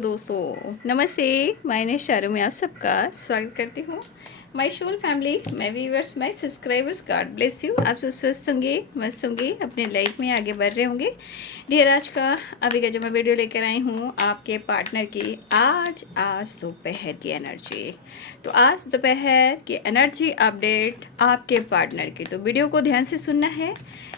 दोस्तों, नमस्ते। My name शारू में आप सबका स्वागत करती हूँ। My soul family, my viewers, my subscribers, God bless you. आप सब स्वस्थ होंगे, मस्त होंगे, अपने लाइफ में आगे बढ़ रहे होंगे। डियर, आज का अभी का जो मैं वीडियो लेकर आई हूँ आपके पार्टनर की आज दोपहर की एनर्जी। तो आज दोपहर की एनर्जी अपडेट आपके पार्टनर की, तो वीडियो को ध्यान से सुनना है।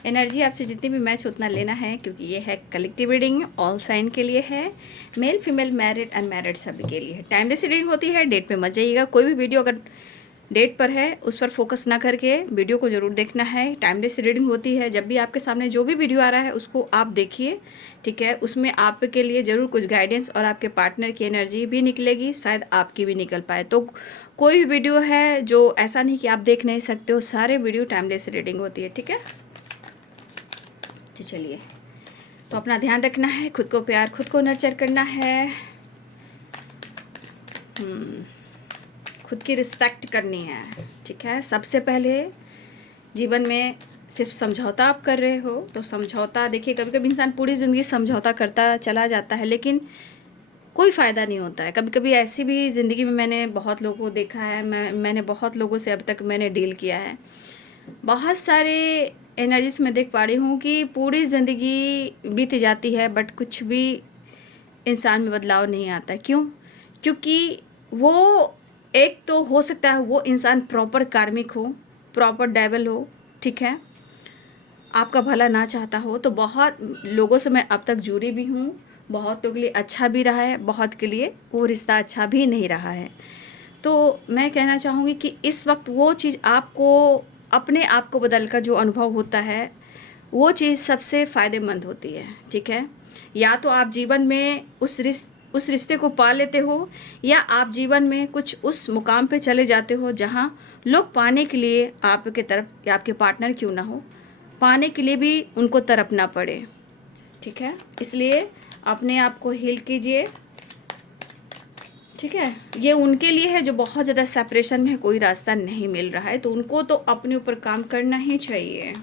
एनर्जी आपसे जितनी भी मैच उतना लेना है, क्योंकि ये है कलेक्टिव रीडिंग, ऑल साइन के लिए है, मेल फीमेल मैरिड अनमैरिड सभी के लिए है। टाइमलेस रीडिंग होती है, डेट पे मत जाइएगा। कोई भी वीडियो अगर डेट पर है उस पर फोकस ना करके वीडियो को ज़रूर देखना है। टाइमलेस रीडिंग होती है, जब भी आपके सामने जो भी वीडियो आ रहा है उसको आप देखिए, ठीक है। उसमें आपके लिए ज़रूर कुछ गाइडेंस और आपके पार्टनर की एनर्जी भी निकलेगी, शायद आपकी भी निकल पाए। तो कोई भी वीडियो है जो ऐसा नहीं कि आप देख नहीं सकते हो, सारे वीडियो टाइमलेस रीडिंग होती है, ठीक है। तो चलिए, तो अपना ध्यान रखना है, खुद को प्यार, खुद को नर्चर करना है, खुद की रिस्पेक्ट करनी है, ठीक है। सबसे पहले जीवन में सिर्फ समझौता आप कर रहे हो तो समझौता, देखिए कभी कभी इंसान पूरी ज़िंदगी समझौता करता चला जाता है, लेकिन कोई फ़ायदा नहीं होता है। कभी कभी ऐसी भी ज़िंदगी में मैंने बहुत लोगों को देखा है, मैंने बहुत लोगों से अब तक मैंने डील किया है। बहुत सारे एनर्जीज में देख पा रही हूँ कि पूरी ज़िंदगी बीत जाती है बट कुछ भी इंसान में बदलाव नहीं आता। क्यों? क्योंकि वो, एक तो हो सकता है वो इंसान प्रॉपर कार्मिक हो, प्रॉपर डेवल हो, ठीक है, आपका भला ना चाहता हो। तो बहुत लोगों से मैं अब तक जुड़ी भी हूँ, बहुतों के लिए अच्छा भी रहा है, बहुत के लिए वो रिश्ता अच्छा भी नहीं रहा है। तो मैं कहना चाहूँगी कि इस वक्त वो चीज़ आपको, अपने आप को बदल कर जो अनुभव होता है वो चीज़ सबसे फ़ायदेमंद होती है, ठीक है। या तो आप जीवन में उस रिश्ते को पा लेते हो, या आप जीवन में कुछ उस मुकाम पे चले जाते हो जहाँ लोग पाने के लिए आपके तरफ, या आपके पार्टनर क्यों ना हो, पाने के लिए भी उनको तड़पना पड़े, ठीक है। इसलिए अपने आप को हील कीजिए, ठीक है। ये उनके लिए है जो बहुत ज़्यादा सेपरेशन में है, कोई रास्ता नहीं मिल रहा है, तो उनको तो अपने ऊपर काम करना ही चाहिए,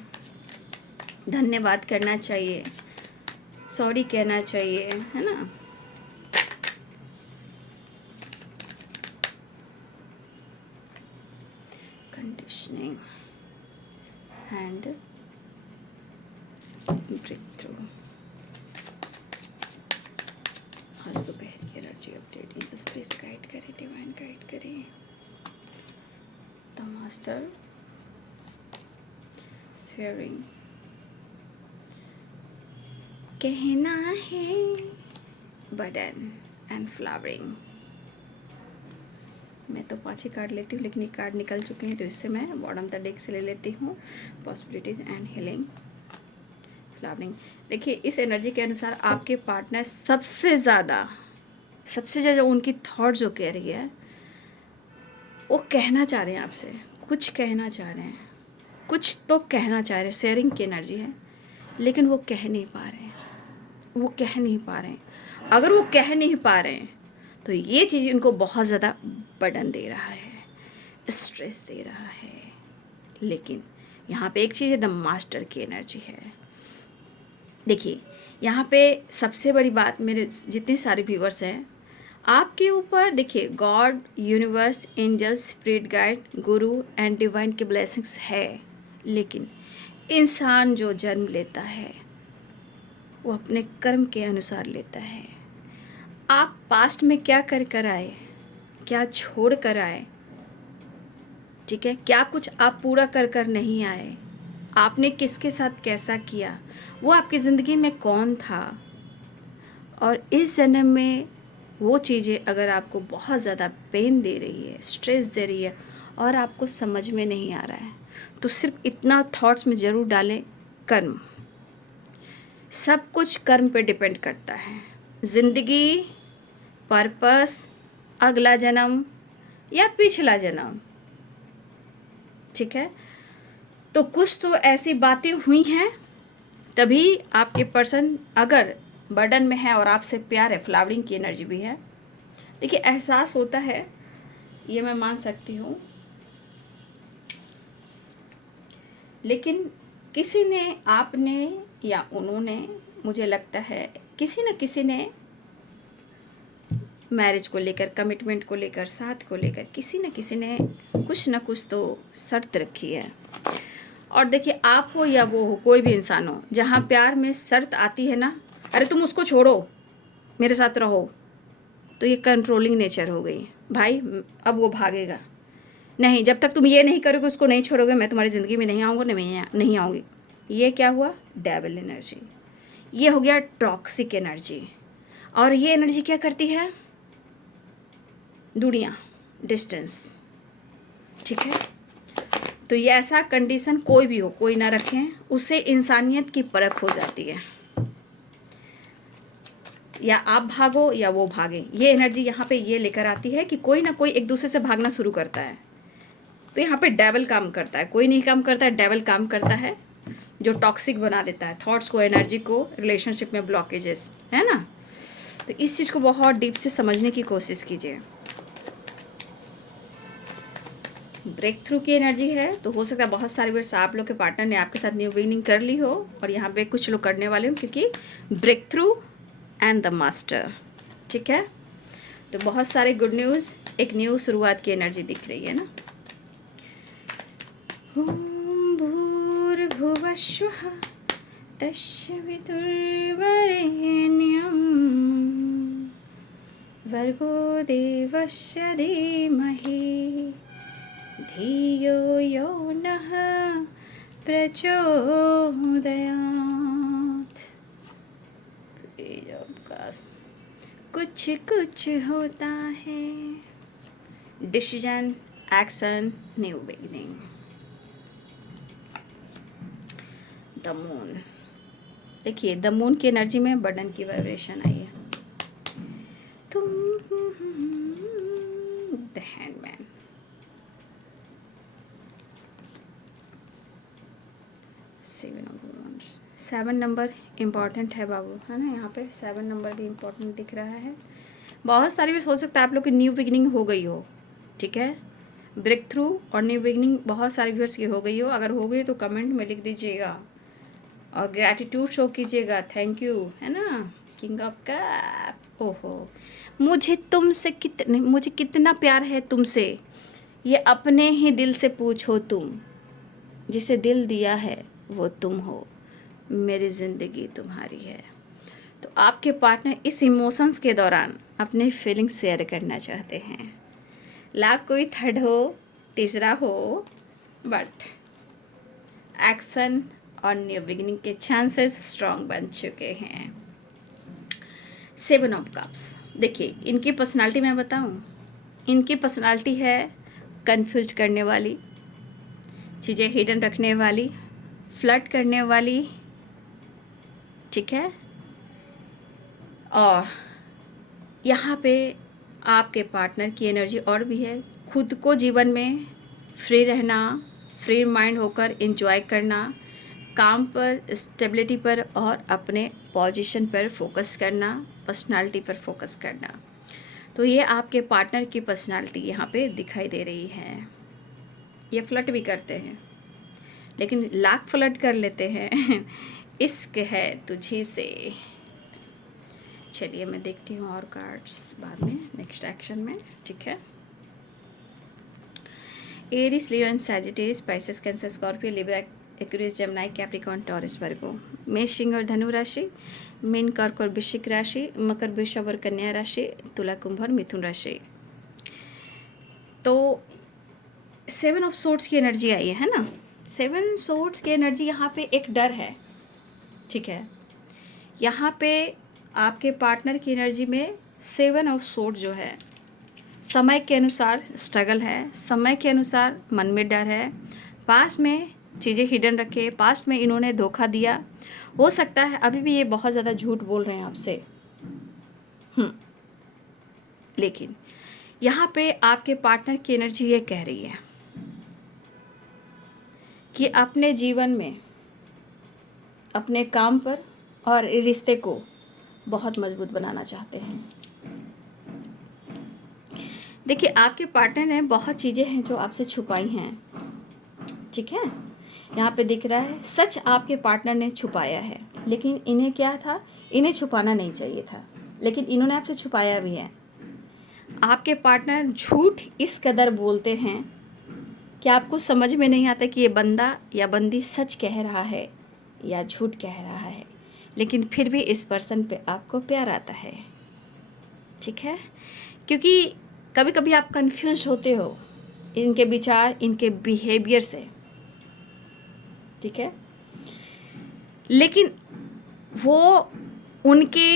धन्यवाद करना चाहिए, सॉरी कहना चाहिए, है ना। Conditioning and breakthrough. आज दोपहर की energy update, Jesus please guide करें, डिवाइन गाइड करें। द मास्टर स्वेयरिंग, कहना है बर्डन एंड फ्लावरिंग। मैं तो 5 ही कार्ड लेती हूँ, लेकिन ये कार्ड निकल चुके हैं, तो इससे मैं बॉटम द डेक से ले लेती हूँ। Possibilities and healing, flowering. देखिए, इस एनर्जी के अनुसार आपके पार्टनर सबसे ज़्यादा उनकी थॉट जो कह रही है, वो कहना चाह रहे हैं आपसे, कुछ कहना चाह रहे हैं, कुछ तो कहना चाह रहे हैं। शेयरिंग की एनर्जी है, लेकिन वो कह नहीं पा रहे हैं, वो कह नहीं पा रहे हैं। अगर वो कह नहीं पा रहे हैं तो ये चीज़ इनको बहुत ज़्यादा बर्डन दे रहा है, स्ट्रेस दे रहा है। लेकिन यहाँ पे एक चीज़ है, द मास्टर की एनर्जी है। देखिए, यहाँ पे सबसे बड़ी बात, मेरे जितने सारे व्यूअर्स हैं आपके ऊपर, देखिए God, universe, angels, spirit guide, guru and divine की ब्लेसिंग्स है। लेकिन इंसान जो जन्म लेता है वो अपने कर्म के अनुसार लेता है। आप पास्ट में क्या कर आए, क्या छोड़ कर आए, ठीक है, क्या कुछ आप पूरा कर नहीं आए, आपने किसके साथ कैसा किया, वो आपकी ज़िंदगी में कौन था, और इस जन्म में वो चीज़ें अगर आपको बहुत ज़्यादा पेन दे रही है, स्ट्रेस दे रही है, और आपको समझ में नहीं आ रहा है, तो सिर्फ इतना थॉट्स में ज़रूर डालें, कर्म, सब कुछ कर्म पे डिपेंड करता है। ज़िंदगी, पर्पस, अगला जन्म या पिछला जन्म, ठीक है। तो कुछ तो ऐसी बातें हुई हैं, तभी आपके पर्सन अगर बर्डन में है और आपसे प्यार है, फ्लावरिंग की एनर्जी भी है। देखिए, एहसास होता है, ये मैं मान सकती हूँ, लेकिन किसी ने, आपने या उन्होंने, मुझे लगता है किसी न किसी ने मैरिज को लेकर, कमिटमेंट को लेकर, साथ को लेकर किसी न किसी ने कुछ न कुछ तो शर्त रखी है। और देखिए, आप हो या वो हो, कोई भी इंसान हो, जहाँ प्यार में शर्त आती है ना, अरे तुम उसको छोड़ो मेरे साथ रहो, तो ये कंट्रोलिंग नेचर हो गई भाई। अब वो भागेगा नहीं, जब तक तुम ये नहीं करोगे, उसको नहीं छोड़ोगे, मैं तुम्हारी ज़िंदगी में नहीं आऊँगा, नहीं आऊँगी। ये क्या हुआ? Devil energy. ये हो गया टॉक्सिक एनर्जी। और ये एनर्जी क्या करती है? दूरियाँ, डिस्टेंस, ठीक है। तो ये ऐसा कंडीशन कोई भी हो, कोई ना रखें, उससे इंसानियत की परख हो जाती है। या आप भागो या वो भागे, ये एनर्जी यहाँ पे ये लेकर आती है कि कोई ना कोई एक दूसरे से भागना शुरू करता है। तो यहाँ पे डेविल काम करता है, कोई नहीं काम करता है, डेविल काम करता है, जो टॉक्सिक बना देता है थॉट्स को, एनर्जी को, रिलेशनशिप में ब्लॉकेजेस, है ना। तो इस चीज़ को बहुत डीप से समझने की कोशिश कीजिए। ब्रेक थ्रू की एनर्जी है, तो हो सकता है बहुत सारे वर्ष आप लोग के पार्टनर ने आपके साथ न्यू बिगिनिंग कर ली हो, और यहाँ पे कुछ लोग करने वाले हो, क्योंकि breakthrough and the master, ठीक है। तो बहुत सारे गुड न्यूज़, एक न्यू शुरुआत की एनर्जी दिख रही है ना। ओम भूर्भुवः स्वः तस्य वितुर्वरेण्यं भर्गो देवस्य धीमहि धियो यो नः प्रचोदयात्। कुछ कुछ होता है, decision, action, new beginning. The moon, देखिए द मून की एनर्जी में बर्डन की वाइब्रेशन आई है। तुम the handman, seven number important है बाबू, है ना। यहाँ पे 7 नंबर भी इम्पॉर्टेंट दिख रहा है। बहुत सारी भी सोच सकता है आप लोग की न्यू बिगिनिंग हो गई हो, ठीक है। ब्रेक थ्रू और न्यू बिगिनिंग बहुत सारे व्यूअर्स की हो गई हो। अगर हो गई तो कमेंट में लिख दीजिएगा और ग्रैटिट्यूड शो कीजिएगा, थैंक यू, है ना। किंग ऑफ कप, ओहो, मुझे कितना प्यार है तुमसे, ये अपने ही दिल से पूछो तुम, जिसे दिल दिया है वो तुम हो, मेरी ज़िंदगी तुम्हारी है। तो आपके पार्टनर इस इमोशंस के दौरान अपने फीलिंग्स शेयर करना चाहते हैं। लाख कोई थर्ड हो, तीसरा हो, बट एक्शन और न्यू बिगिनिंग के चांसेस स्ट्रॉन्ग बन चुके हैं। 7 ऑफ कप्स, देखिए इनकी पर्सनालिटी मैं बताऊं, इनकी पर्सनालिटी है कंफ्यूज करने वाली, चीज़ें हिडन रखने वाली, फ्लर्ट करने वाली, ठीक है। और यहाँ पे आपके पार्टनर की एनर्जी और भी है, खुद को जीवन में फ्री रहना, फ्री माइंड होकर एंजॉय करना, काम पर, स्टेबिलिटी पर और अपने पोजीशन पर फोकस करना, पर्सनालिटी पर फोकस करना। तो ये आपके पार्टनर की पर्सनालिटी यहाँ पे दिखाई दे रही है। ये फ्लर्ट भी करते हैं, लेकिन लाख फ्लर्ट कर लेते हैं। इश्क है तुझी से। चलिए मैं देखती हूँ और कार्ड्स बाद में नेक्स्ट एक्शन में, ठीक है। Aries, Leo and Sagittarius, Pisces, Cancer, Scorpio, Libra, Aquarius, Gemini, Capricorn, Taurus, Virgo. मेष, सिंह और धनु राशि, मीन, कर्क और वृश्चिक राशि, मकर, वृषभ और कन्या राशि, तुला, कुंभ और मिथुन राशि। तो 7 ऑफ सोर्ड्स की एनर्जी आई है ना। 7 सोर्ड्स की एनर्जी यहाँ पे एक डर है, ठीक है। यहाँ पे आपके पार्टनर की एनर्जी में 7 ऑफ सोर्ड जो है, समय के अनुसार स्ट्रगल है, समय के अनुसार मन में डर है, पास्ट में चीज़ें हिडन रखे, पास्ट में इन्होंने धोखा दिया, हो सकता है अभी भी ये बहुत ज़्यादा झूठ बोल रहे हैं आपसे। लेकिन यहाँ पे आपके पार्टनर की एनर्जी ये कह रही है कि अपने जीवन में, अपने काम पर और रिश्ते को बहुत मजबूत बनाना चाहते हैं। देखिए आपके पार्टनर ने बहुत चीज़ें हैं जो आपसे छुपाई हैं, ठीक है। यहाँ पे दिख रहा है सच आपके पार्टनर ने छुपाया है, लेकिन इन्हें क्या था, इन्हें छुपाना नहीं चाहिए था, लेकिन इन्होंने आपसे छुपाया भी है। आपके पार्टनर झूठ इस कदर बोलते हैं कि आपको समझ में नहीं आता कि ये बंदा या बंदी सच कह रहा है या झूठ कह रहा है, लेकिन फिर भी इस पर्सन पे आपको प्यार आता है। ठीक है, क्योंकि कभी कभी आप कंफ्यूज होते हो इनके विचार, इनके बिहेवियर से। ठीक है, लेकिन वो उनके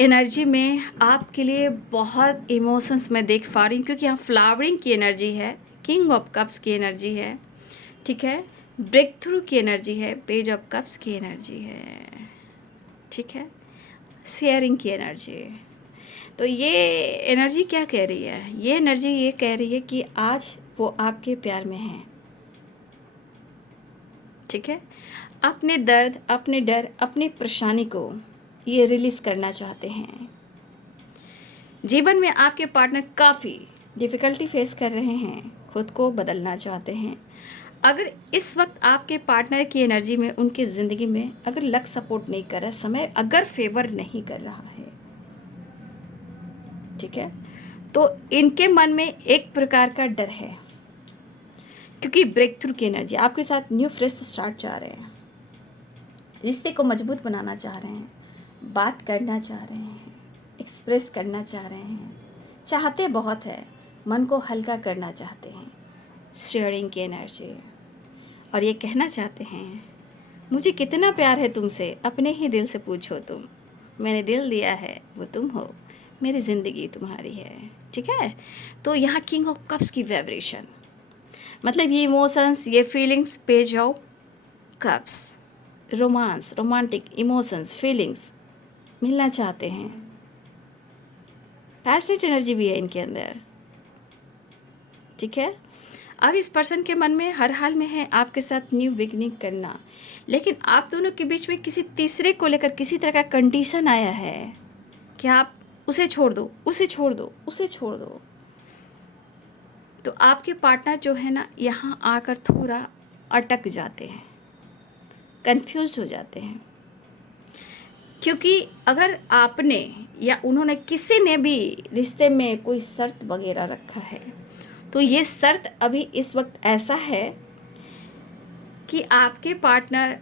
एनर्जी में आपके लिए बहुत इमोशंस मैं देख पा रही हूँ, क्योंकि यहाँ फ्लावरिंग की एनर्जी है, किंग ऑफ कप्स की एनर्जी है। ठीक है, ब्रेक थ्रू की एनर्जी है, पेज ऑफ कप्स की एनर्जी है। ठीक है, शेयरिंग की एनर्जी है। तो ये एनर्जी क्या कह रही है? ये एनर्जी ये कह रही है कि आज वो आपके प्यार में है। ठीक है, अपने दर्द, अपने डर, अपनी परेशानी को ये रिलीज़ करना चाहते हैं। जीवन में आपके पार्टनर काफ़ी डिफ़िकल्टी फेस कर रहे हैं, खुद को बदलना चाहते हैं। अगर इस वक्त आपके पार्टनर की एनर्जी में, उनकी ज़िंदगी में अगर लक सपोर्ट नहीं कर रहा, समय अगर फेवर नहीं कर रहा है, ठीक है, तो इनके मन में एक प्रकार का डर है, क्योंकि ब्रेक थ्रू की एनर्जी आपके साथ न्यू फ्रेश स्टार्ट चाह रहे हैं, रिश्ते को मजबूत बनाना चाह रहे हैं, बात करना चाह रहे हैं, एक्सप्रेस करना चाह रहे हैं, चाहते बहुत है, मन को हल्का करना चाहते हैं, शेयरिंग की एनर्जी, और ये कहना चाहते हैं मुझे कितना प्यार है तुमसे, अपने ही दिल से पूछो तुम, मैंने दिल दिया है वो तुम हो, मेरी ज़िंदगी तुम्हारी है। ठीक है, तो यहाँ किंग ऑफ कप्स की वाइब्रेशन, मतलब ये इमोशंस, ये feelings, page of cups, romance, romantic emotions, feelings मिलना चाहते हैं। पैशनेट एनर्जी भी है इनके अंदर। ठीक है, अब इस पर्सन के मन में हर हाल में है आपके साथ न्यू बिगनिंग करना, लेकिन आप दोनों के बीच में किसी तीसरे को लेकर किसी तरह का कंडीशन आया है कि आप उसे छोड़ दो, उसे छोड़ दो, उसे छोड़ दो। तो आपके पार्टनर जो है ना, यहाँ आकर थोड़ा अटक जाते हैं, कंफ्यूज हो जाते हैं, क्योंकि अगर आपने या उन्होंने किसी ने भी रिश्ते में कोई शर्त वगैरह रखा है, तो ये शर्त अभी इस वक्त ऐसा है कि आपके पार्टनर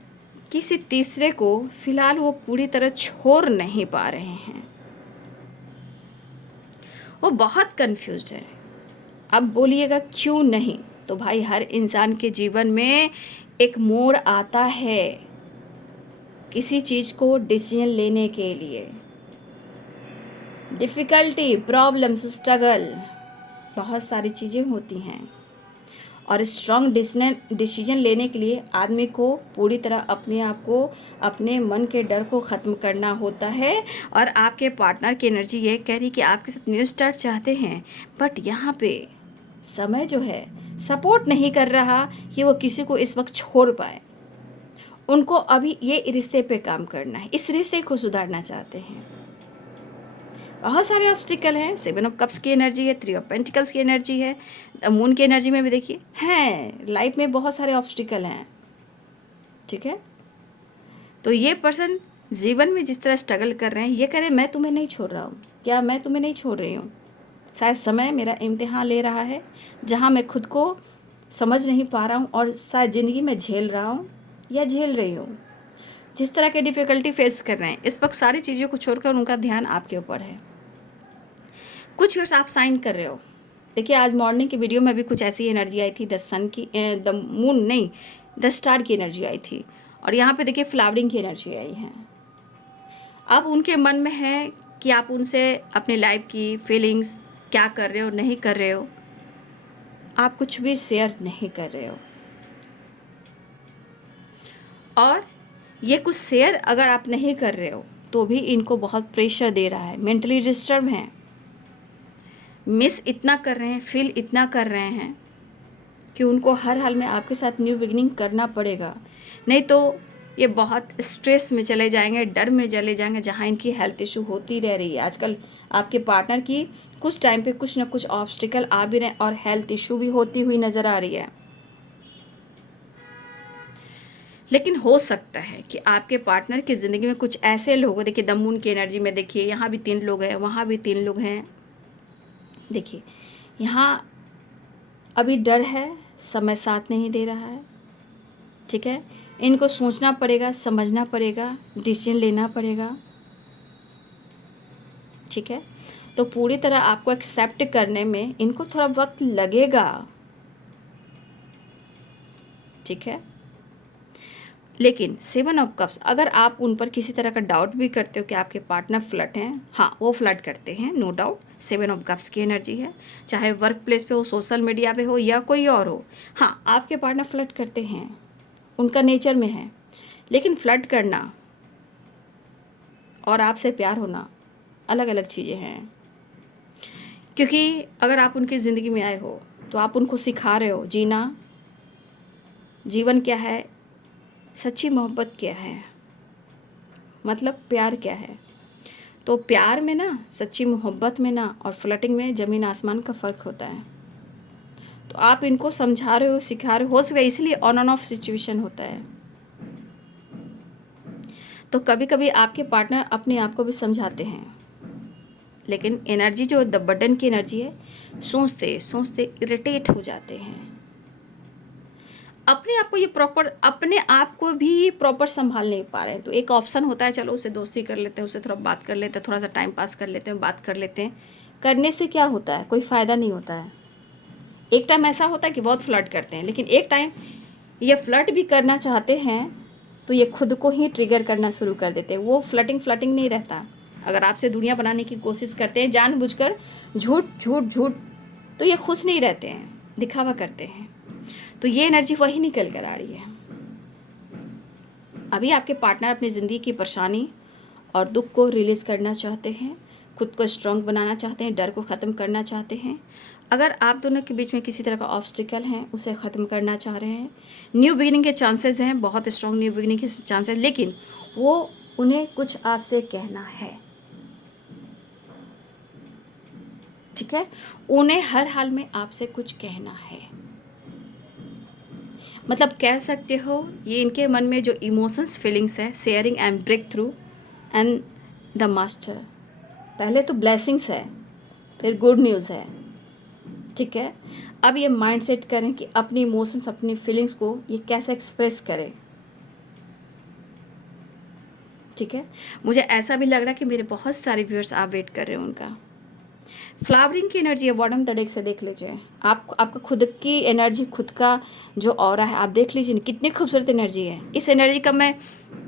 किसी तीसरे को फिलहाल वो पूरी तरह छोड़ नहीं पा रहे हैं, वो बहुत कंफ्यूज है। अब बोलिएगा क्यों नहीं, तो भाई हर इंसान के जीवन में एक मोड़ आता है किसी चीज़ को डिसीजन लेने के लिए। डिफ़िकल्टी, प्रॉब्लम्स, स्ट्रगल, बहुत सारी चीज़ें होती हैं, और स्ट्रॉन्ग डिसीजन लेने के लिए आदमी को पूरी तरह अपने आप को, अपने मन के डर को ख़त्म करना होता है। और आपके पार्टनर की एनर्जी ये कह रही कि आपके साथ न्यू स्टार्ट चाहते हैं, बट यहाँ पे समय जो है सपोर्ट नहीं कर रहा कि वो किसी को इस वक्त छोड़ पाए। उनको अभी ये रिश्ते पे काम करना है, इस रिश्ते को सुधारना चाहते हैं। बहुत सारे ऑब्स्टिकल हैं, 7 ऑफ कप्स की एनर्जी है, 3 ऑफ पेंटिकल्स की एनर्जी है, मून की एनर्जी में भी देखिए हैं, लाइफ में बहुत सारे ऑब्स्टिकल हैं। ठीक है, तो ये पर्सन जीवन में जिस तरह स्ट्रगल कर रहे हैं, ये कह रहे हैं मैं तुम्हें नहीं छोड़ रहा हूँ, क्या मैं तुम्हें नहीं छोड़ रही हूँ, शायद समय मेरा इम्तिहान ले रहा है, जहाँ मैं खुद को समझ नहीं पा रहा हूँ और शायद ज़िंदगी में झेल रहा हूँ या झेल रही हूँ। जिस तरह के डिफ़िकल्टी फेस कर रहे हैं, इस वक्त सारी चीज़ों को छोड़कर उनका ध्यान आपके ऊपर है। कुछ वर्ष आप साइन कर रहे हो। देखिए आज मॉर्निंग की वीडियो में भी कुछ ऐसी एनर्जी आई थी, द सन की, द मून नहीं, द स्टार की एनर्जी आई थी, और यहाँ पे देखिए फ्लावरिंग की एनर्जी आई है। अब उनके मन में है कि आप उनसे अपनी लाइफ की फीलिंग्स, क्या कर रहे हो, नहीं कर रहे हो, आप कुछ भी शेयर नहीं कर रहे हो, और ये कुछ शेयर अगर आप नहीं कर रहे हो तो भी इनको बहुत प्रेशर दे रहा है, मेंटली डिस्टर्ब हैं, मिस इतना कर रहे हैं, फील इतना कर रहे हैं कि उनको हर हाल में आपके साथ न्यू बिगनिंग करना पड़ेगा, नहीं तो ये बहुत स्ट्रेस में चले जाएंगे, डर में चले जाएंगे, जहाँ इनकी हेल्थ इशू होती रह रही है। आजकल आपके पार्टनर की कुछ टाइम पे कुछ ना कुछ ऑब्स्टिकल आ भी रहे हैं और हेल्थ इशू भी होती हुई नज़र आ रही है। लेकिन हो सकता है कि आपके पार्टनर की ज़िंदगी में कुछ ऐसे लोग हो, देखिए द मून की एनर्जी में देखिए यहाँ भी 3 लोग हैं, वहाँ भी 3 लोग हैं, देखिए यहाँ अभी डर है, समय साथ नहीं दे रहा है, ठीक है। इनको सोचना पड़ेगा, समझना पड़ेगा, डिसीजन लेना पड़ेगा, ठीक है। तो पूरी तरह आपको एक्सेप्ट करने में इनको थोड़ा वक्त लगेगा, ठीक है। लेकिन 7 ऑफ कप्स, अगर आप उन पर किसी तरह का डाउट भी करते हो कि आपके पार्टनर फ्लर्ट हैं, हाँ वो फ्लर्ट करते हैं, नो डाउट। 7 ऑफ कप्स की एनर्जी है, चाहे वर्क प्लेस पे हो, सोशल मीडिया पे हो या कोई और हो, हाँ आपके पार्टनर फ्लर्ट करते हैं, उनका नेचर में है। लेकिन फ्लर्ट करना और आपसे प्यार होना अलग अलग चीज़ें हैं। क्योंकि अगर आप उनकी ज़िंदगी में आए हो तो आप उनको सिखा रहे हो जीना, जीवन क्या है, सच्ची मोहब्बत क्या है, मतलब प्यार क्या है। तो प्यार में ना, सच्ची मोहब्बत में ना और फ्लर्टिंग में ज़मीन आसमान का फ़र्क होता है। तो आप इनको समझा रहे हो, सिखा रहे हो सकता है इसलिए ऑन एंड ऑफ सिचुएशन होता है। तो कभी कभी आपके पार्टनर अपने आप को भी समझाते हैं, लेकिन एनर्जी जो द बर्डन की एनर्जी है, सोचते सोचते इरिटेट हो जाते हैं। अपने आप को ये प्रॉपर, अपने आप को भी प्रॉपर संभाल नहीं पा रहे हैं। तो एक ऑप्शन होता है, चलो उससे दोस्ती कर लेते हैं, उससे थोड़ा बात कर लेते हैं, थोड़ा सा टाइम पास कर लेते हैं, बात कर लेते हैं। करने से क्या होता है, कोई फ़ायदा नहीं होता है। एक टाइम ऐसा होता है कि बहुत फ्लर्ट करते हैं, लेकिन एक टाइम ये फ्लर्ट भी करना चाहते हैं तो ये खुद को ही ट्रिगर करना शुरू कर देते हैं। वो फ्लर्टिंग नहीं रहता। अगर आपसे दूरियां बनाने की कोशिश करते हैं जानबूझकर, झूठ झूठ झूठ, तो ये खुश नहीं रहते हैं, दिखावा करते हैं। तो ये एनर्जी वही निकल कर आ रही है। अभी आपके पार्टनर अपनी ज़िंदगी की परेशानी और दुख को रिलीज़ करना चाहते हैं, खुद को स्ट्रॉन्ग बनाना चाहते हैं, डर को ख़त्म करना चाहते हैं। अगर आप दोनों के बीच में किसी तरह का ऑब्स्टिकल है, उसे ख़त्म करना चाह रहे हैं। न्यू बिगिनिंग के चांसेस हैं, बहुत स्ट्रॉन्ग न्यू बिगिनिंग के चांसेस, लेकिन वो उन्हें कुछ आपसे कहना है, ठीक है। उन्हें हर हाल में आपसे कुछ कहना है। मतलब कह सकते हो ये इनके मन में जो इमोशंस फीलिंग्स है, sharing and breakthrough and the master. पहले तो ब्लेसिंग्स है, फिर गुड न्यूज़ है, ठीक है। अब ये माइंड सेट करें कि अपनी इमोशंस, अपनी फीलिंग्स को ये कैसे एक्सप्रेस करें, ठीक है। मुझे ऐसा भी लग रहा है कि मेरे बहुत सारे व्यूअर्स आप वेट कर रहे हैं उनका। फ्लावरिंग की एनर्जी है, बॉटम द डेक से देख लीजिए। आपका खुद की एनर्जी, खुद का जो ऑरा है, आप देख लीजिए कितनी खूबसूरत एनर्जी है। इस एनर्जी का मैं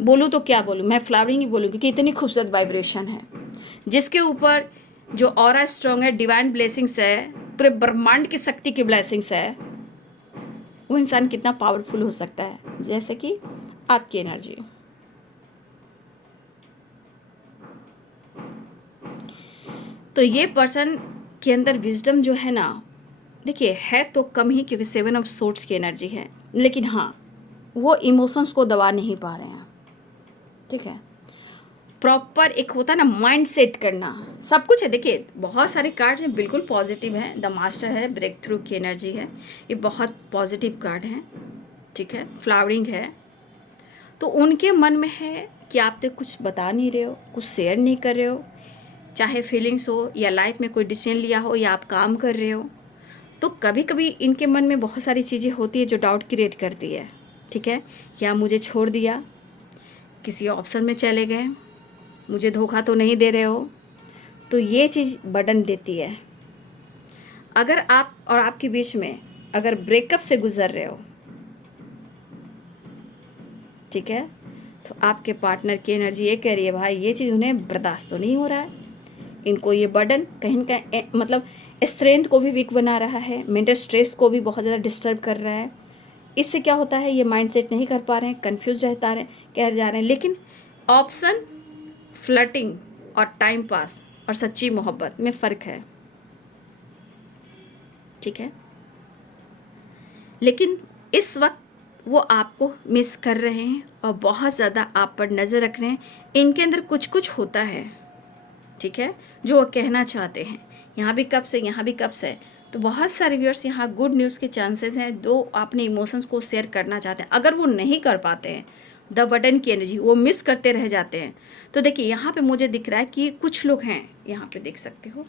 बोलूँ तो क्या बोलूँ, मैं फ्लावरिंग ही बोलूँ, क्योंकि इतनी खूबसूरत वाइब्रेशन है। जिसके ऊपर जो ऑरा स्ट्रॉन्ग है, डिवाइन ब्लेसिंग्स है, पूरे ब्रह्मांड की शक्ति की ब्लेसिंग्स है, वो इंसान कितना पावरफुल हो सकता है, जैसे कि आपकी एनर्जी। तो ये पर्सन के अंदर विजडम जो है ना, देखिए है तो कम ही, क्योंकि 7 ऑफ सोर्ड्स की एनर्जी है, लेकिन हाँ वो इमोशंस को दबा नहीं पा रहे हैं, ठीक है। प्रॉपर एक होता है ना माइंड सेट करना, सब कुछ है। देखिए बहुत सारे कार्ड हैं, बिल्कुल पॉजिटिव हैं। द मास्टर है, ब्रेक थ्रू की एनर्जी है, ये बहुत पॉजिटिव कार्ड हैं, ठीक है। फ्लावरिंग है, तो उनके मन में है कि आप तो कुछ बता नहीं रहे हो, कुछ शेयर नहीं कर रहे हो, चाहे फीलिंग्स हो या लाइफ में कोई डिसीजन लिया हो या आप काम कर रहे हो। तो कभी कभी इनके मन में बहुत सारी चीज़ें होती है जो डाउट क्रिएट करती है, ठीक है। या मुझे छोड़ दिया, किसी ऑप्शन में चले गए, मुझे धोखा तो नहीं दे रहे हो। तो ये चीज़ बर्डन देती है। अगर आप और आपके बीच में अगर ब्रेकअप से गुजर रहे हो, ठीक है, तो आपके पार्टनर की एनर्जी ये कह रही है भाई ये चीज़ उन्हें बर्दाश्त तो नहीं हो रहा है, इनको ये बर्डन कहीं ना कहीं मतलब स्ट्रेंथ को भी वीक बना रहा है, मेंटल स्ट्रेस को भी बहुत ज़्यादा डिस्टर्ब कर रहा है। इससे क्या होता है, ये माइंड सेट नहीं कर पा रहे हैं, कन्फ्यूज रहता रहे, कह जा रहे हैं। लेकिन ऑप्शन फ्लर्टिंग और टाइम पास और सच्ची मोहब्बत में फ़र्क है, ठीक है। लेकिन इस वक्त वो आपको मिस कर रहे हैं और बहुत ज़्यादा आप पर नज़र रख रहे हैं। इनके अंदर कुछ कुछ होता है, ठीक है, जो वो कहना चाहते हैं। यहाँ भी कप्स है, यहाँ भी कप्स है। तो बहुत सारे व्यूअर्स यहाँ गुड न्यूज़ के चांसेस हैं, दो अपने इमोशंस को शेयर करना चाहते हैं। अगर वो नहीं कर पाते हैं, द बटन की एनर्जी वो मिस करते रह जाते हैं। तो देखिए यहाँ पे मुझे दिख रहा है कि कुछ लोग हैं, यहाँ पे देख सकते हो,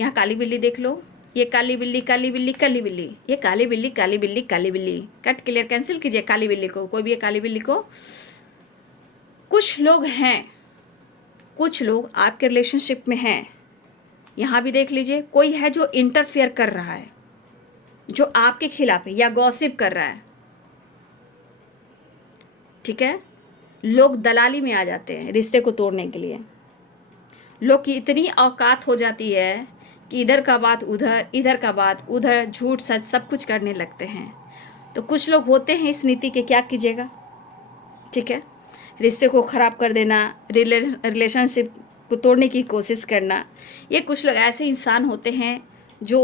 यहाँ काली बिल्ली देख लो, ये काली बिल्ली काली बिल्ली काली बिल्ली, ये काली बिल्ली काली बिल्ली काली बिल्ली, कट क्लियर कैंसिल कीजिए काली बिल्ली को, कोई भी ये काली बिल्ली को। कुछ लोग हैं, कुछ लोग आपके रिलेशनशिप में हैं, यहाँ भी देख लीजिए, कोई है जो इंटरफेयर कर रहा है, जो आपके खिलाफ है या गॉसिप कर रहा है, ठीक है। लोग दलाली में आ जाते हैं रिश्ते को तोड़ने के लिए। लोग की इतनी औकात हो जाती है कि इधर का बात उधर, इधर का बात उधर, झूठ सच सब कुछ करने लगते हैं। तो कुछ लोग होते हैं इस नीति के, क्या कीजिएगा, ठीक है। रिश्ते को ख़राब कर देना, रिलेशनशिप को तोड़ने की कोशिश करना। ये कुछ लोग ऐसे इंसान होते हैं जो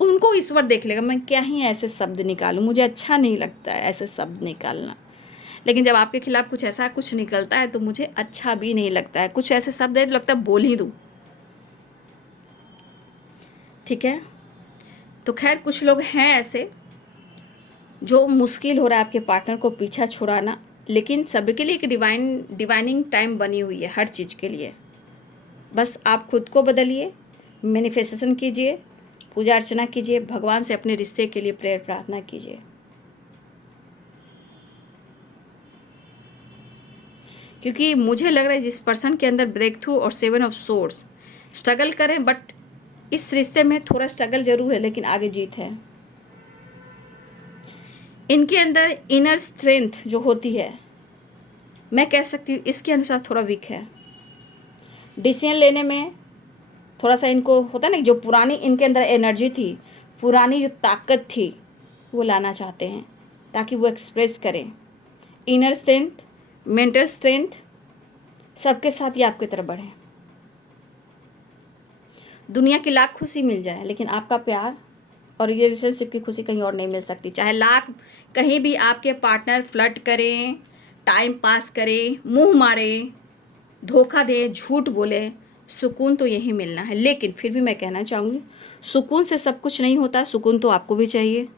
उनको ईश्वर देख लेगा। मैं क्या ही ऐसे शब्द निकालूं, मुझे अच्छा नहीं लगता है ऐसे शब्द निकालना, लेकिन जब आपके खिलाफ कुछ ऐसा कुछ निकलता है तो मुझे अच्छा भी नहीं लगता है। कुछ ऐसे शब्द है तो लगता है बोल ही दूँ, ठीक है। तो खैर कुछ लोग हैं ऐसे जो मुश्किल हो रहा है आपके पार्टनर को पीछा छुड़ाना, लेकिन सभी के लिए एक डिवाइनिंग टाइम बनी हुई है हर चीज़ के लिए। बस आप खुद को बदलिए, मैनिफेस्टेशन कीजिए, पूजा अर्चना कीजिए, भगवान से अपने रिश्ते के लिए प्रेयर प्रार्थना कीजिए। क्योंकि मुझे लग रहा है जिस पर्सन के अंदर ब्रेक थ्रू और 7 ऑफ सोर्स स्ट्रगल करें, बट इस रिश्ते में थोड़ा स्ट्रगल जरूर है लेकिन आगे जीत है। इनके अंदर इनर स्ट्रेंथ जो होती है, मैं कह सकती हूँ इसके अनुसार थोड़ा वीक है। डिसीजन लेने में थोड़ा सा इनको होता ना, जो पुरानी इनके अंदर एनर्जी थी, पुरानी जो ताकत थी, वो लाना चाहते हैं ताकि वो एक्सप्रेस करें। इनर स्ट्रेंथ, मेंटल स्ट्रेंथ, सबके साथ ये आपकी तरफ बढ़े। दुनिया की लाख खुशी मिल जाए लेकिन आपका प्यार और ये रिलेशनशिप की खुशी कहीं और नहीं मिल सकती। चाहे लाख कहीं भी आपके पार्टनर फ्लर्ट करें, टाइम पास करें, मुंह मारें, धोखा दें, झूठ बोलें, सुकून तो यही मिलना है। लेकिन फिर भी मैं कहना चाहूँगी, सुकून से सब कुछ नहीं होता, सुकून तो आपको भी चाहिए,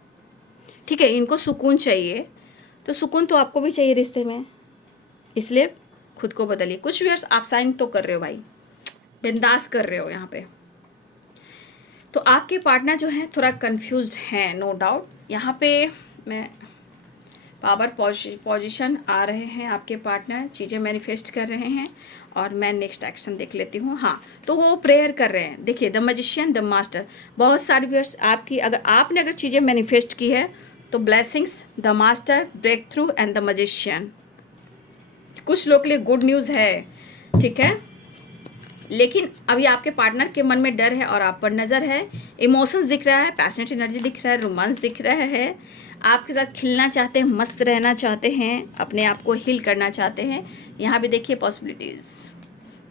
ठीक है। इनको सुकून चाहिए तो सुकून तो आपको भी चाहिए रिश्ते में, इसलिए खुद को बदलिए। कुछ व्यूअर्स आप साइन तो कर रहे हो भाई, बिंदास कर रहे हो यहाँ पे। तो आपके पार्टनर जो है थोड़ा कंफ्यूज्ड हैं, नो डाउट। यहाँ पे मैं पावर पोजीशन आ रहे हैं आपके पार्टनर, चीज़ें मैनिफेस्ट कर रहे हैं, और मैं नेक्स्ट एक्शन देख लेती हूँ। हाँ, तो वो प्रेयर कर रहे हैं। देखिए द मैजिशियन, द मास्टर, बहुत सारे व्यूअर्स आपकी अगर चीज़ें मैनिफेस्ट की है तो blessings, the master, breakthrough and the magician, कुछ लोग के लिए गुड न्यूज़ है, ठीक है। लेकिन अभी आपके पार्टनर के मन में डर है और आप पर नज़र है, इमोशंस दिख रहा है, पैशनेट एनर्जी दिख रहा है, रोमांस दिख रहा है, आपके साथ खिलना चाहते हैं, मस्त रहना चाहते हैं, अपने आप को हील करना चाहते हैं। यहाँ भी देखिए पॉसिबिलिटीज़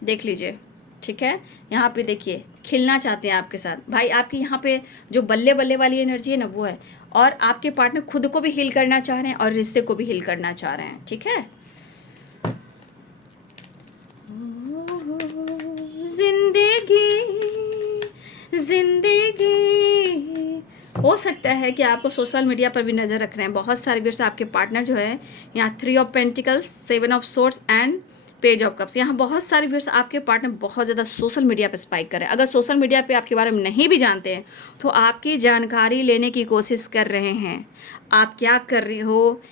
देख लीजिए, ठीक है। यहाँ पे देखिए खिलना चाहते हैं आपके साथ भाई। आपकी यहाँ पे जो बल्ले बल्ले वाली एनर्जी है ना, वो है। और आपके पार्टनर खुद को भी हील करना चाह रहे हैं और रिश्ते को भी हील करना चाह रहे हैं, ठीक है। जिंदगी हो सकता है कि आपको सोशल मीडिया पर भी नज़र रख रहे हैं बहुत सारे व्यूअर्स। आपके पार्टनर जो है यहाँ 3 of pentacles, 7 of swords and page of cups, यहाँ बहुत सारे व्यूअर्स आपके पार्टनर बहुत ज़्यादा सोशल मीडिया पर स्पाइक कर रहे हैं। अगर सोशल मीडिया पे आपके बारे में नहीं भी जानते हैं तो आपकी जानकारी लेने की कोशिश कर रहे हैं। आप क्या कर रहे हो,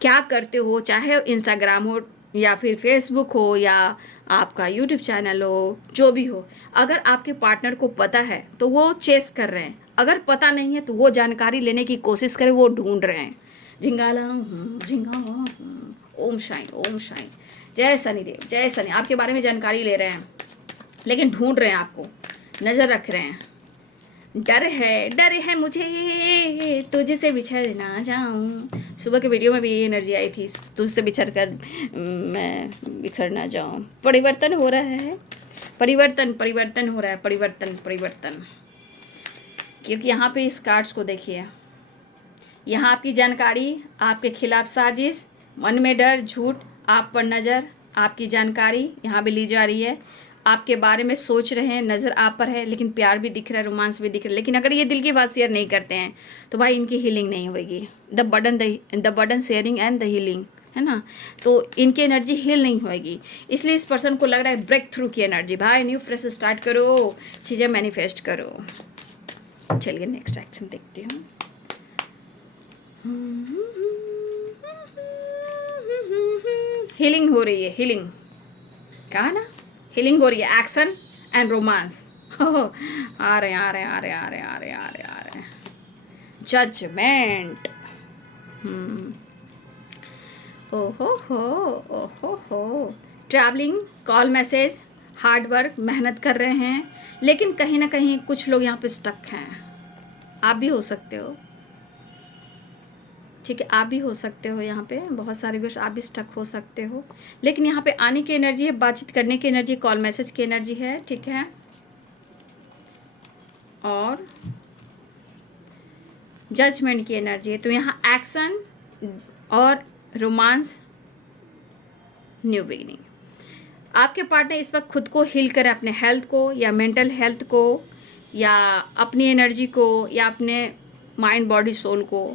क्या करते हो, चाहे इंस्टाग्राम हो या फिर फेसबुक हो या आपका यूट्यूब चैनल हो, जो भी हो, अगर आपके पार्टनर को पता है तो वो चेस कर रहे हैं, अगर पता नहीं है तो वो जानकारी लेने की कोशिश करें, वो ढूंढ रहे हैं। झिंगाला ओम शाइन, ओम शाइन, जय शनिदेव, जय शनि। आपके बारे में जानकारी ले रहे हैं लेकिन ढूंढ रहे हैं, आपको नज़र रख रहे हैं। डर है मुझे तुझसे बिछड़ ना जाऊं। सुबह के वीडियो में भी ये एनर्जी आई थी, तुझसे बिछड़ कर मैं बिखर ना जाऊं। परिवर्तन हो रहा है, परिवर्तन हो रहा है, परिवर्तन। क्योंकि यहाँ पे इस कार्ड्स को देखिए, यहाँ आपकी जानकारी, आपके खिलाफ साजिश, मन में डर, झूठ, आप पर नज़र, आपकी जानकारी यहाँ भी ली जा रही है। आपके बारे में सोच रहे हैं, नज़र आप पर है, लेकिन प्यार भी दिख रहा है, रोमांस भी दिख रहा है। लेकिन अगर ये दिल की बात शेयर नहीं करते हैं तो भाई इनकी हीलिंग नहीं होगी। The burden sharing and the healing, है ना। तो इनकी एनर्जी हील नहीं होएगी, इसलिए इस पर्सन को लग रहा है ब्रेक थ्रू की एनर्जी। भाई न्यू फ्रेश स्टार्ट करो, चीज़ें मैनिफेस्ट करो। चलिए नेक्स्ट एक्शन देखती हूँ। हीलिंग हो रही है, हीलिंग कहा ना, हीलिंग हो रही है, एक्शन एंड रोमांस। आ रहे आ रहे आ रहे आ रहे आ रहे आ रहे आ रहे जजमेंट। ओहो हो, travelling, call message, hard work, मेहनत कर रहे हैं, लेकिन कहीं ना कहीं कुछ लोग यहाँ पे स्टक हैं। आप भी हो सकते हो, ठीक है, आप भी हो सकते हो, यहाँ पे बहुत सारे व्यूअर्स आप भी स्टक हो सकते हो, लेकिन यहाँ पे आने की एनर्जी है, बातचीत करने की एनर्जी, कॉल मैसेज की एनर्जी है, ठीक है, और जजमेंट की एनर्जी है। तो यहाँ एक्शन और रोमांस, न्यू बिगिनिंग। आपके पार्टनर इस वक्त खुद को हील करें, अपने हेल्थ को या मेंटल हेल्थ को या अपनी एनर्जी को या अपने माइंड बॉडी सोल को,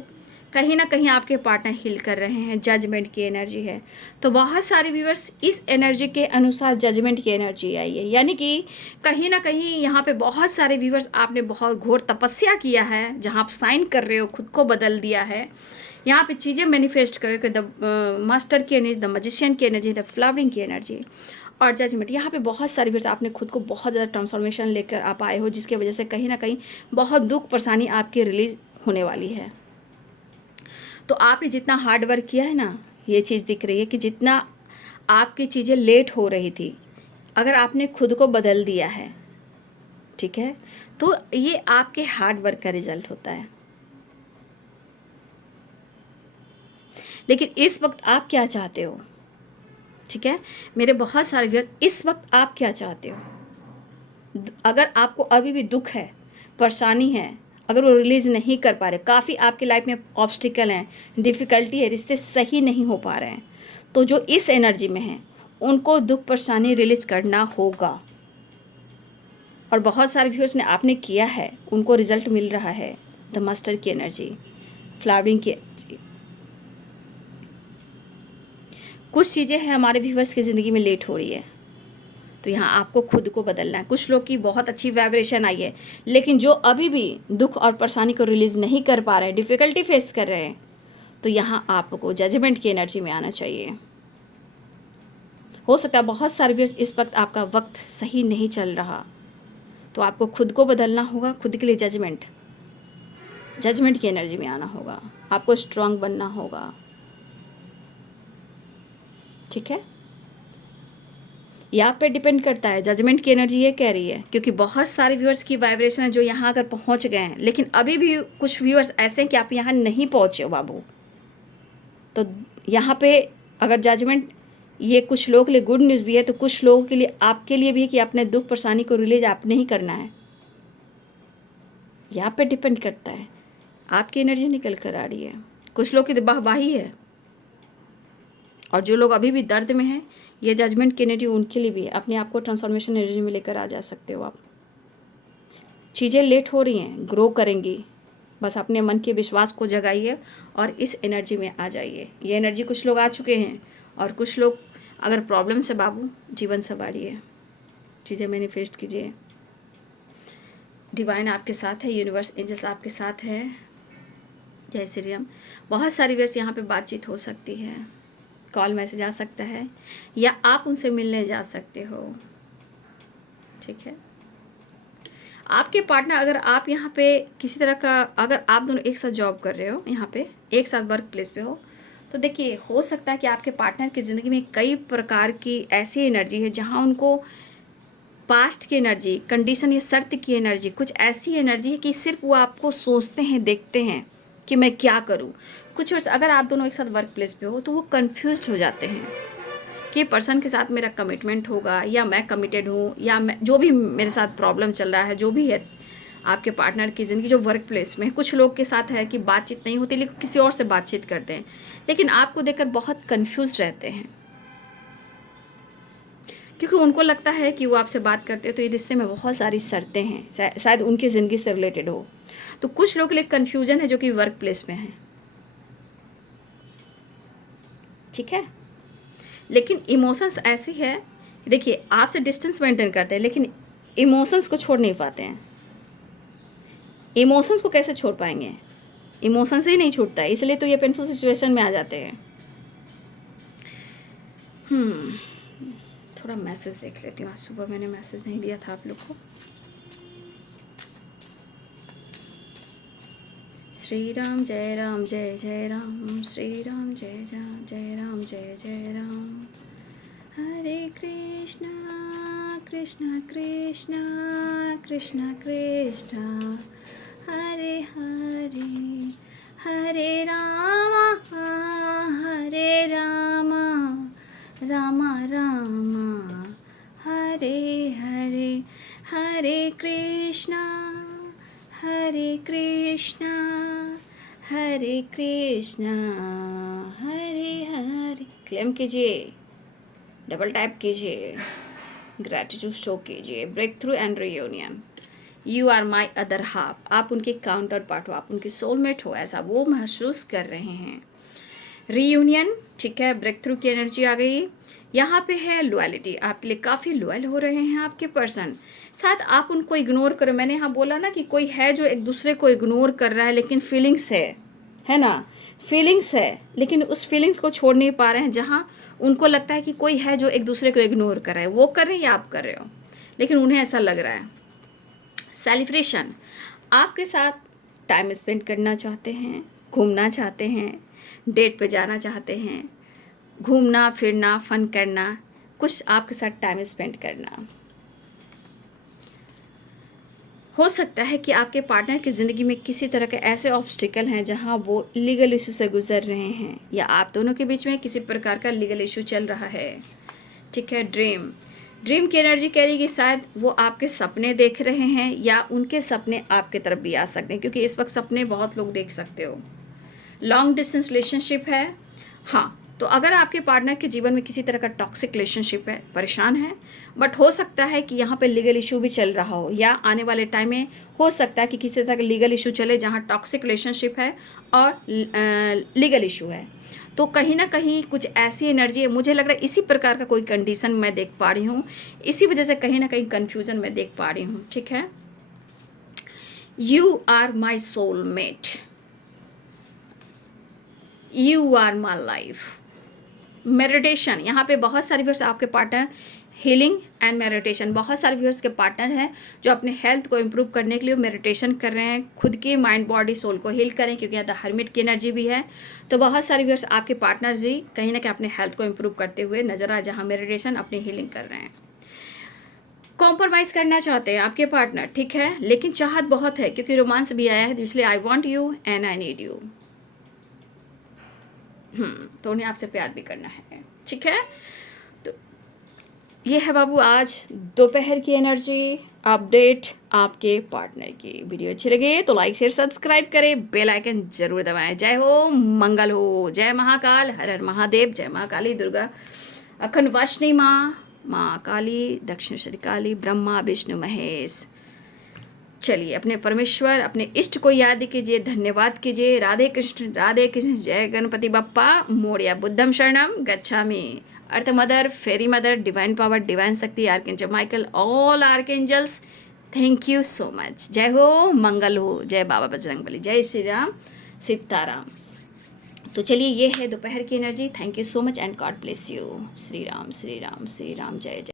कहीं ना कहीं आपके पार्टनर हील कर रहे हैं, जजमेंट की एनर्जी है। तो बहुत सारे व्यूअर्स इस एनर्जी के अनुसार जजमेंट की एनर्जी आई है, यानी कि कहीं ना कहीं यहाँ पे बहुत सारे व्यूअर्स आपने बहुत घोर तपस्या किया है, जहाँ आप साइन कर रहे हो, खुद को बदल दिया है, यहाँ पे चीज़ें मैनिफेस्ट करो कि द मास्टर की एनर्जी, द मैजिशियन की एनर्जी, द फ्लावरिंग की एनर्जी और जजमेंट। यहाँ पे बहुत सारी व्यूअर्स आपने खुद को बहुत ज़्यादा ट्रांसफॉर्मेशन लेकर आप आए हो, जिसकी वजह से कहीं ना कहीं बहुत दुख परेशानी आपकी रिलीज होने वाली है। तो आपने जितना हार्ड वर्क किया है ना, ये चीज़ दिख रही है कि जितना आपकी चीज़ें लेट हो रही थी, अगर आपने खुद को बदल दिया है, ठीक है, तो ये आपके हार्ड वर्क का रिजल्ट होता है। लेकिन इस वक्त आप क्या चाहते हो, ठीक है मेरे बहुत सारे व्यूअर, इस वक्त आप क्या चाहते हो? अगर आपको अभी भी दुख है, परेशानी है, अगर वो रिलीज़ नहीं कर पा रहे, काफ़ी आपकी लाइफ में ऑब्स्टिकल हैं, डिफ़िकल्टी है, रिश्ते सही नहीं हो पा रहे हैं, तो जो इस एनर्जी में हैं उनको दुख परेशानी रिलीज़ करना होगा। और बहुत सारे व्यूअर्स ने आपने किया है, उनको रिजल्ट मिल रहा है। द मास्टर की एनर्जी, फ्लावरिंग की एनर्जी। कुछ चीज़ें हैं हमारे व्यूअर्स की ज़िंदगी में लेट हो रही है, तो यहाँ आपको खुद को बदलना है। कुछ लोग की बहुत अच्छी वाइब्रेशन आई है, लेकिन जो अभी भी दुख और परेशानी को रिलीज़ नहीं कर पा रहे हैं, डिफ़िकल्टी फेस कर रहे हैं, तो यहाँ आपको जजमेंट की एनर्जी में आना चाहिए। हो सकता है बहुत सारे व्यूअर्स इस वक्त आपका वक्त सही नहीं चल रहा, तो आपको खुद को बदलना होगा, खुद के लिए जजमेंट की एनर्जी में आना होगा, आपको स्ट्रांग बनना होगा, ठीक है। ये आप पे डिपेंड करता है। जजमेंट की एनर्जी ये कह रही है, क्योंकि बहुत सारे व्यूअर्स की वाइब्रेशन है जो यहाँ अगर पहुँच गए हैं, लेकिन अभी भी कुछ व्यूअर्स ऐसे हैं कि आप यहाँ नहीं पहुँचे हो बाबू। तो यहाँ पे अगर जजमेंट, ये कुछ लोगों के लिए गुड न्यूज़ भी है, तो कुछ लोगों के लिए, आपके लिए भी है कि अपने दुख परेशानी को रिलीज आपने ही करना है। यहाँ पे डिपेंड करता है, आपकी एनर्जी निकल कर आ रही है। कुछ लोग की वाहवाही है, और जो लोग अभी भी दर्द में हैं, ये जजमेंट की एनर्जी उनके लिए भी है। अपने आप को ट्रांसफॉर्मेशन एनर्जी में लेकर आ जा सकते हो आप। चीज़ें लेट हो रही हैं, ग्रो करेंगी, बस अपने मन के विश्वास को जगाइए और इस एनर्जी में आ जाइए। ये एनर्जी कुछ लोग आ चुके हैं, और कुछ लोग अगर प्रॉब्लम से बाबू जीवन संवारिए, चीज़ें मैनिफेस्ट कीजिए। डिवाइन आपके साथ है, यूनिवर्स एंजल्स आपके साथ है। जय श्री राम। बहुत सारी वेर्स यहाँ पे बातचीत हो सकती है, कॉल मैसेज आ सकता है, या आप उनसे मिलने जा सकते हो, ठीक है। आपके पार्टनर, अगर आप यहाँ पे किसी तरह का, अगर आप दोनों एक साथ जॉब कर रहे हो, यहाँ पे एक साथ वर्क प्लेस पे हो, तो देखिए हो सकता है कि आपके पार्टनर की ज़िंदगी में कई प्रकार की ऐसी एनर्जी है जहाँ उनको पास्ट की एनर्जी, कंडीशन या शर्त की एनर्जी, कुछ ऐसी एनर्जी है कि सिर्फ वो आपको सोचते हैं, देखते हैं कि मैं क्या करूँ। कुछ वर्ष अगर आप दोनों एक साथ वर्क प्लेस पे हो, तो वो कन्फ्यूज्ड हो जाते हैं कि पर्सन के साथ मेरा कमिटमेंट होगा, या मैं कमिटेड हूँ, या मैं जो भी मेरे साथ प्रॉब्लम चल रहा है, जो भी है आपके पार्टनर की ज़िंदगी जो वर्क प्लेस में। कुछ लोग के साथ है कि बातचीत नहीं होती, लेकिन किसी और से बातचीत करते हैं, लेकिन आपको देखकर बहुत कन्फ्यूज रहते हैं, क्योंकि उनको लगता है कि वो आपसे बात करते हैं तो ये रिश्ते में बहुत सारी शर्तें हैं, शायद उनकी ज़िंदगी से रिलेटेड हो। तो कुछ लोग के लिए कन्फ्यूजन है जो कि वर्क प्लेस में है, ठीक है। लेकिन इमोशंस ऐसी है, देखिए आपसे डिस्टेंस मेंटेन करते हैं, लेकिन इमोशंस को छोड़ नहीं पाते हैं। इमोशंस को कैसे छोड़ पाएंगे? इमोशन से ही नहीं छूटता है, इसलिए तो ये पेनफुल सिचुएशन में आ जाते हैं। थोड़ा मैसेज देख लेती हूँ। आज सुबह मैंने मैसेज नहीं दिया था आप लोग को। श्री राम जय जय राम, श्री राम जय राम जय जय राम। हरे कृष्णा कृष्णा कृष्णा कृष्णा कृष्णा हरे हरे, हरे रामा रामा रामा हरे हरे, हरे कृष्णा हरे कृष्णा हरे हरे। क्लेम कीजिए, डबल टैप कीजिए, ग्रैटिट्यूड शो कीजिए। Breakthrough and reunion. You are my other half. आप उनके काउंटर पार्ट हो, आप उनके सोलमेट हो, ऐसा वो महसूस कर रहे हैं। रीयूनियन, ठीक है, ब्रेक थ्रू की एनर्जी आ गई। यहाँ पे है लॉयलिटी, आपके लिए काफ़ी लॉयल हो रहे हैं आपके पर्सन। साथ आप उनको इग्नोर करो। मैंने यहाँ बोला ना कि कोई है जो एक दूसरे को इग्नोर कर रहा है, लेकिन फीलिंग्स है ना, फीलिंग्स है, लेकिन उस फीलिंग्स को छोड़ नहीं पा रहे हैं। जहाँ उनको लगता है कि कोई है जो एक दूसरे को इग्नोर कर रहा है, वो कर रहे हैं या आप कर रहे हो, लेकिन उन्हें ऐसा लग रहा है। सेलिब्रेशन, आपके साथ टाइम स्पेंड करना चाहते हैं, घूमना चाहते हैं, डेट पे जाना चाहते हैं, घूमना फिरना, फन करना, कुछ आपके साथ टाइम स्पेंड करना। हो सकता है कि आपके पार्टनर की ज़िंदगी में किसी तरह के ऐसे ऑब्स्टिकल हैं जहां वो लीगल इशू से गुजर रहे हैं, या आप दोनों के बीच में किसी प्रकार का लीगल इशू चल रहा है, ठीक है। ड्रीम की एनर्जी कह रही कि शायद वो आपके सपने देख रहे हैं, या उनके सपने आपके तरफ भी आ सकते हैं, क्योंकि इस वक्त सपने बहुत लोग देख सकते हो। लॉन्ग डिस्टेंस रिलेशनशिप है, हाँ। तो अगर आपके पार्टनर के जीवन में किसी तरह का टॉक्सिक रिलेशनशिप है, परेशान है, बट हो सकता है कि यहाँ पे लीगल इशू भी चल रहा हो, या आने वाले टाइम में हो सकता है कि किसी तरह का लीगल इशू चले जहाँ टॉक्सिक रिलेशनशिप है और लीगल इशू है। तो कहीं ना कहीं कुछ ऐसी एनर्जी है, मुझे लग रहा है इसी प्रकार का कोई कंडीशन मैं देख पा रही हूँ, इसी वजह से कहीं ना कहीं कन्फ्यूज़न मैं देख पा रही हूँ, ठीक है। You are my soulmate, you are my life. Meditation, यहाँ पे बहुत सारे व्यूअर्स आपके पार्टनर, हीलिंग एंड मेडिटेशन, बहुत सारे व्यूअर्स के पार्टनर हैं जो अपने हेल्थ को इम्प्रूव करने के लिए मेडिटेशन कर रहे हैं, खुद की माइंड बॉडी सोल को हील करें, क्योंकि यहाँ हर्मिट की एनर्जी भी है। तो बहुत सारे व्यूअर्स आपके पार्टनर भी कहीं ना कहीं अपने हेल्थ को इम्प्रूव करते हुए नजर आ, जहाँ मेडिटेशन अपनी हीलिंग कर रहे हैं। कॉम्प्रोमाइज़ करना चाहते हैं आपके पार्टनर, ठीक है, लेकिन चाहत बहुत है, क्योंकि रोमांस भी आया है, इसलिए I want you and I need you. तो उन्हें आपसे प्यार भी करना है, ठीक है। तो ये है बाबू आज दोपहर की एनर्जी अपडेट आपके पार्टनर की। वीडियो अच्छी लगे तो लाइक शेयर सब्सक्राइब करें, बेल आइकन जरूर दबाएं। जय हो, मंगल हो, जय महाकाल, हर हर महादेव, जय माँ काली दुर्गा अखंड वासनी माँ, माँ काली, दक्षिणेश्वरी काली, ब्रह्मा विष्णु महेश। चलिए अपने परमेश्वर, अपने इष्ट को याद कीजिए, धन्यवाद कीजिए। राधे कृष्ण, जय गणपति बप्पा मोरिया, बुद्धम शरणम गच्छामि। अर्थ मदर, फेरी मदर, डिवाइन पावर, डिवाइन शक्ति, archangel Michael, all archangels, thank you so much. जय हो, मंगल हो, जय बाबा बजरंगबली, जय श्री राम सीताराम। तो चलिए ये है दोपहर की energy. Thank you so much and God bless you. Shri Ram Shri Ram Shri Ram, जय जय।